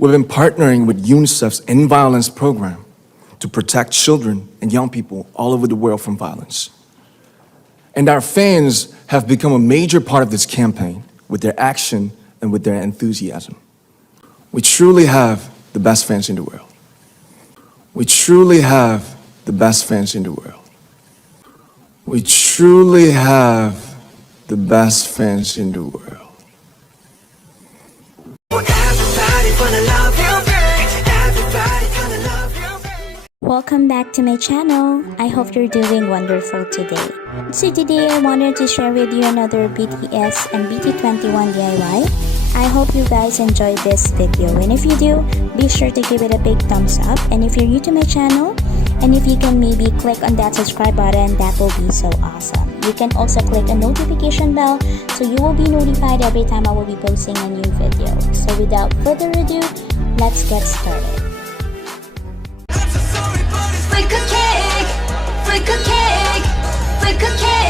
We've been partnering with UNICEF's End Violence program to protect children and young people all over the world from violence. And our fans have become a major part of this campaign with their action and with their enthusiasm. We truly have the best fans in the world. We truly have the best fans in the world. We truly have the best fans in the world. Welcome back to my channel. I hope you're doing wonderful today. So today I wanted to share with you another BTS and BT21 DIY. I hope you guys enjoyed this video, and if you do, be sure to give it a big thumbs up. And if you're new to my channel, and if you can maybe click on that subscribe button, that will be so awesome. You can also click a notification bell so you will be notified every time I will be posting a new video. So without further ado, let's get started. FAKEU CAKE, FAKEU CAKE, FAKEU CAKE.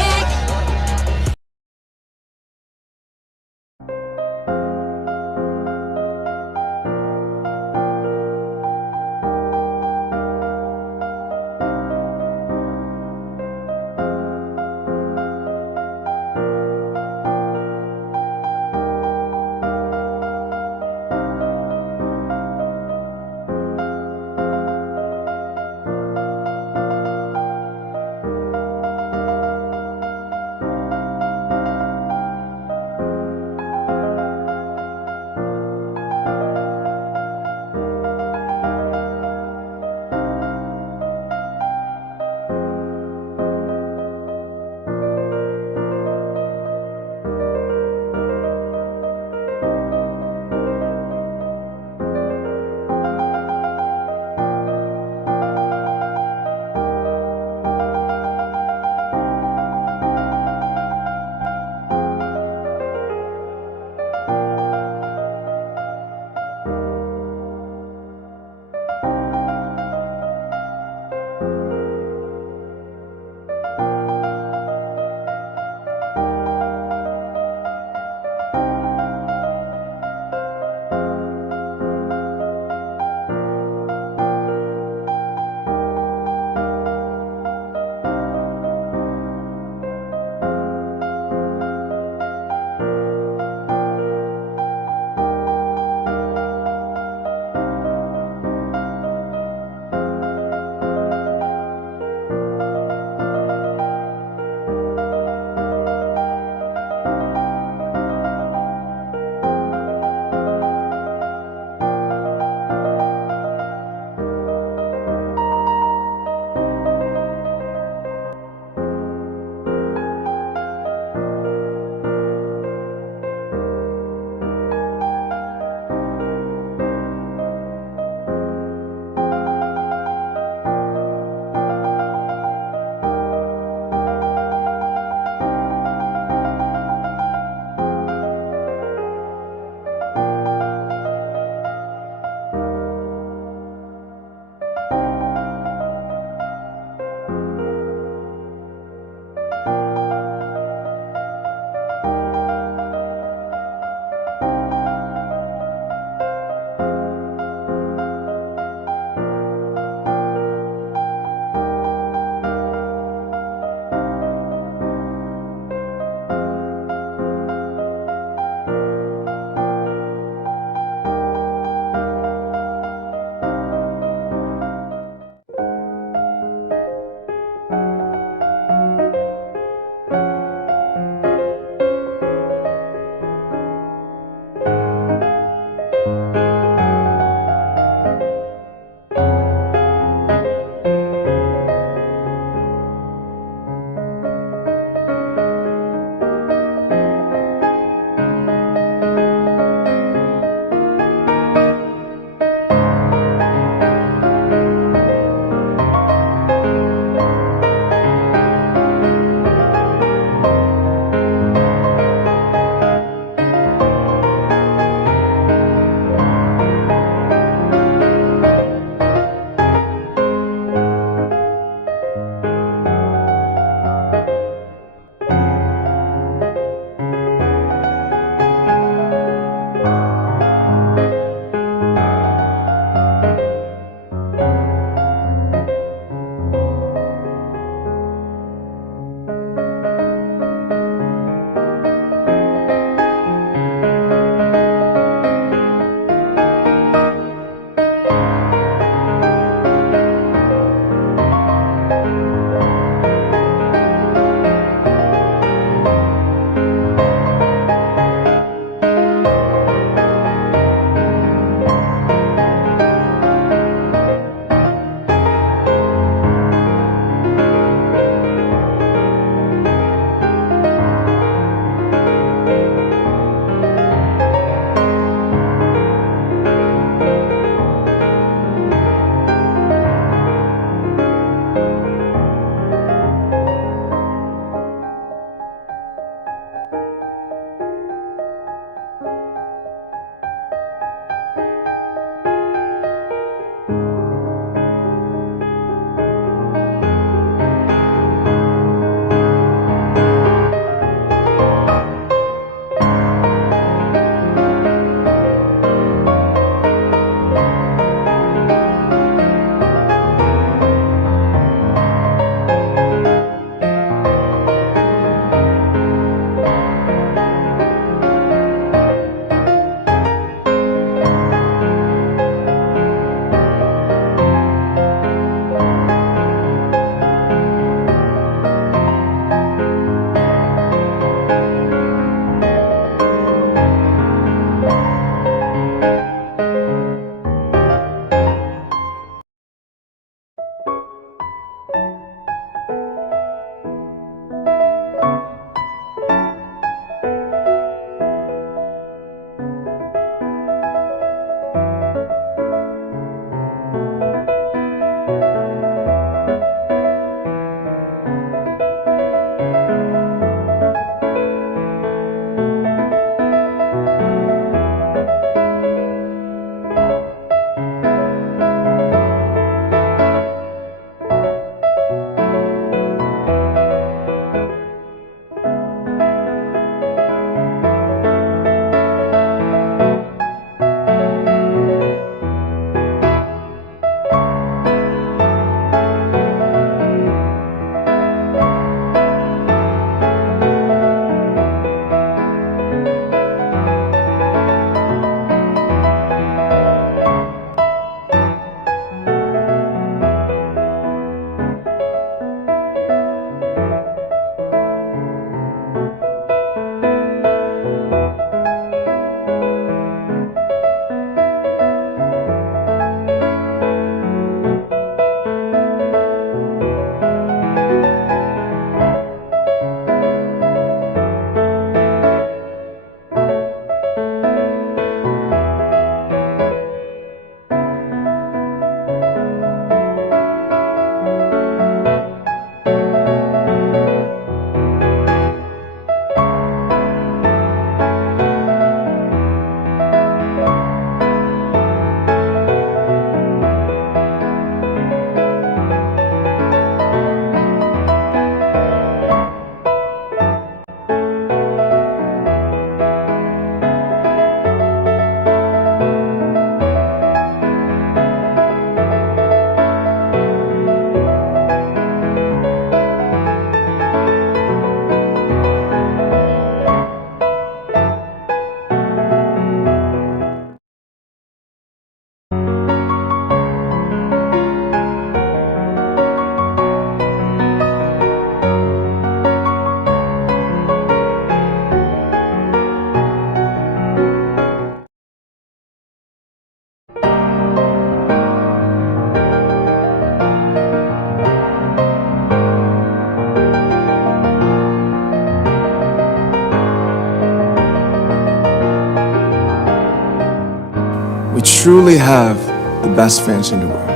truly have the best fans in the world.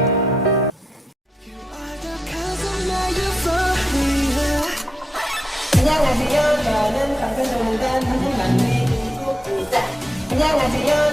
안녕하세요. 저는 감사합니다. 한국 만미 중국 부자. 안녕하세요.